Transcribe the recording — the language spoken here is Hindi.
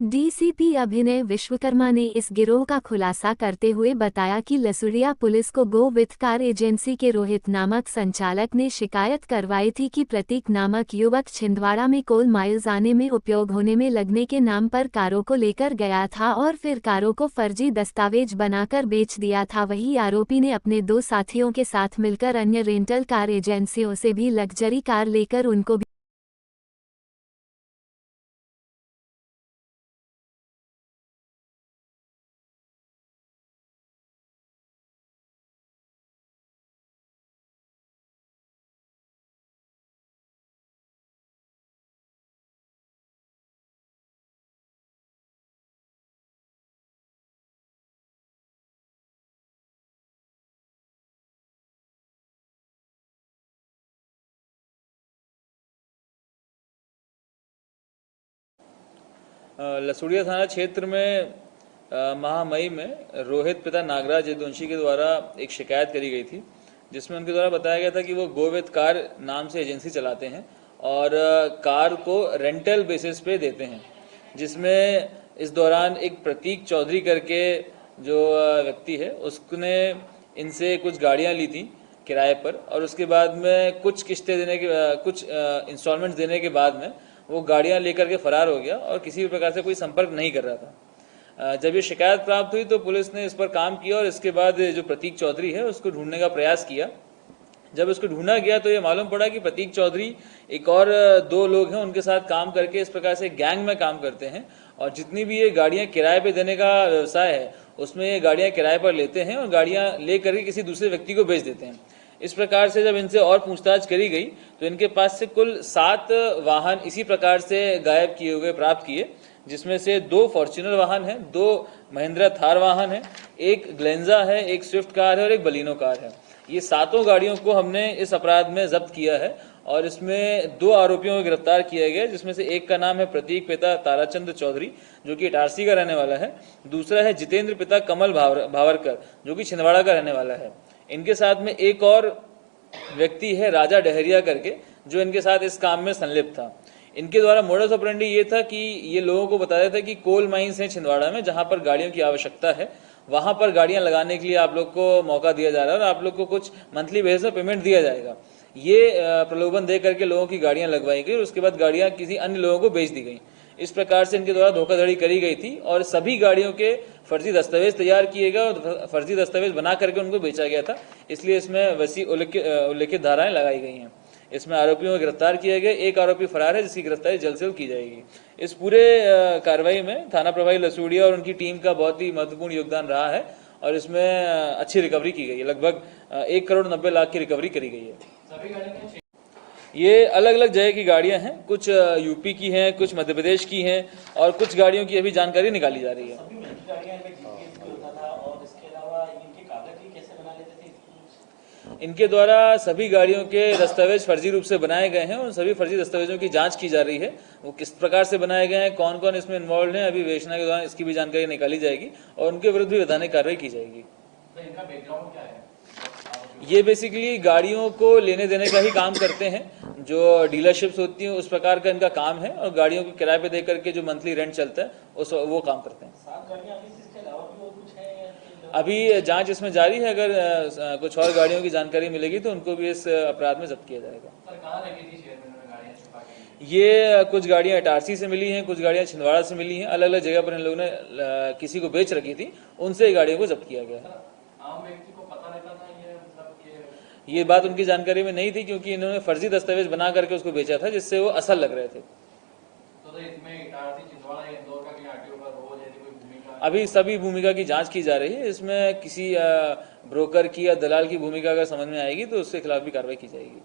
डीसीपी अभिनय विश्वकर्मा ने इस गिरोह का खुलासा करते हुए बताया कि लसुड़िया पुलिस को गो विथ कार एजेंसी के रोहित नामक संचालक ने शिकायत करवाई थी कि प्रतीक नामक युवक छिंदवाड़ा में कोल माइल्स आने में उपयोग होने में लगने के नाम पर कारों को लेकर गया था और फिर कारों को फर्जी दस्तावेज बनाकर बेच दिया था। वही आरोपी ने अपने 2 साथियों के साथ मिलकर अन्य रेंटल कार एजेंसियों से भी लग्जरी कार लेकर उनको लसुड़िया थाना क्षेत्र में महामई में रोहित पिता नागराज यदुवंशी के द्वारा एक शिकायत करी गई थी, जिसमें उनके द्वारा बताया गया था कि वो गोवित कार नाम से एजेंसी चलाते हैं और कार को रेंटल बेसिस पे देते हैं, जिसमें इस दौरान एक प्रतीक चौधरी करके जो व्यक्ति है उसने इनसे कुछ गाड़ियां ली थी किराए पर और उसके बाद में कुछ किस्तें देने के कुछ इंस्टॉलमेंट्स देने के बाद में वो गाड़ियां लेकर के फरार हो गया और किसी भी प्रकार से कोई संपर्क नहीं कर रहा था। जब ये शिकायत प्राप्त हुई तो पुलिस ने इस पर काम किया और इसके बाद जो प्रतीक चौधरी है उसको ढूंढने का प्रयास किया। जब उसको ढूंढा गया तो ये मालूम पड़ा कि प्रतीक चौधरी एक और 2 लोग हैं, उनके साथ काम करके इस प्रकार से गैंग में काम करते हैं और जितनी भी ये गाड़ियां किराए पे देने का व्यवसाय है उसमें ये गाड़ियां किराए पर लेते हैं और गाड़ियां ले करके किसी दूसरे व्यक्ति को बेच देते हैं। इस प्रकार से जब इनसे और पूछताछ करी गई तो इनके पास से कुल 7 वाहन इसी प्रकार से गायब किए हुए प्राप्त किए, जिसमें से 2 फॉर्च्यूनर वाहन हैं, 2 महिंद्रा थार वाहन है, एक ग्लेंजा है, एक स्विफ्ट कार है और एक बलिनो कार है। ये 7 गाड़ियों को हमने इस अपराध में जब्त किया है और इसमें 2 आरोपियों को गिरफ्तार किया गया, जिसमें से एक का नाम है प्रतीक पिता ताराचंद चौधरी जो कि इटारसी का रहने वाला है, दूसरा है जितेंद्र पिता कमल भावरकर जो कि छिंदवाड़ा का रहने वाला है। इनके साथ में एक और व्यक्ति है राजा डहरिया करके जो इनके साथ इस काम में संलिप्त था। इनके द्वारा मोडस ऑपरेंडी ये था कि ये लोगों को बताया था कि कोल माइंस हैं छिंदवाड़ा में जहां पर गाड़ियों की आवश्यकता है, वहां पर गाड़ियां लगाने के लिए आप लोग को मौका दिया जा रहा है और आप लोग को कुछ मंथली बेसिस पे पेमेंट दिया जाएगा। ये प्रलोभन दे करके लोगों की गाड़ियां लगवाई गई और उसके बाद गाड़ियां किसी अन्य लोगों को बेच दी गई। इस प्रकार से इनके द्वारा धोखाधड़ी करी गई थी और सभी गाड़ियों के फर्जी दस्तावेज तैयार किए गए और फर्जी दस्तावेज बना करके उनको बेचा गया था, इसलिए इसमें वैसी उल्लिखित धाराएं लगाई गई हैं। इसमें आरोपियों को गिरफ्तार किया गया, एक आरोपी फरार है जिसकी गिरफ्तारी जल्द से जल्द की जाएगी। इस पूरे कार्रवाई में थाना प्रभारी लसूड़िया और उनकी टीम का बहुत ही महत्वपूर्ण योगदान रहा है और इसमें अच्छी रिकवरी की गई है। लगभग 1,90,00,000 की रिकवरी करी गई है। ये अलग अलग जगह की गाड़ियां हैं, कुछ यूपी की हैं, कुछ मध्य प्रदेश की हैं और कुछ गाड़ियों की अभी जानकारी निकाली जा रही है। इनके द्वारा सभी गाड़ियों के दस्तावेज फर्जी रूप से बनाए गए हैं और सभी फर्जी दस्तावेजों की जांच की जा रही है। वो किस प्रकार से बनाए गए हैं, कौन कौन इसमें इन्वॉल्व है, अभी विवेचना के दौरान इसकी भी जानकारी निकाली जाएगी और उनके विरुद्ध भी वैधानिक कार्रवाई की जाएगी। तो इनका बैकग्राउंड क्या है? ये बेसिकली गाड़ियों को लेने देने का ही काम करते हैं, जो डीलरशिप्स होती हैं उस प्रकार का इनका काम है और गाड़ियों को किराए पे दे करके जो मंथली रेंट चलता है उस वो काम करते हैं। अभी जांच इसमें जारी है, अगर कुछ और गाड़ियों की जानकारी मिलेगी तो उनको भी इस अपराध में जब्त किया जाएगा। ये कुछ गाड़ियां इटारसी से मिली हैं, कुछ गाड़ियां छिंदवाड़ा से मिली हैं, अलग अलग जगह पर इन लोगों ने किसी को बेच रखी थी, उनसे गाड़ियों को जब्त किया गया है। ये बात उनकी जानकारी में नहीं थी क्योंकि इन्होंने फर्जी दस्तावेज बना करके उसको बेचा था जिससे वो असल लग रहे थे। अभी सभी भूमिका की जांच की जा रही है, इसमें किसी ब्रोकर की या दलाल की भूमिका अगर समझ में आएगी तो उसके खिलाफ भी कार्रवाई की जाएगी।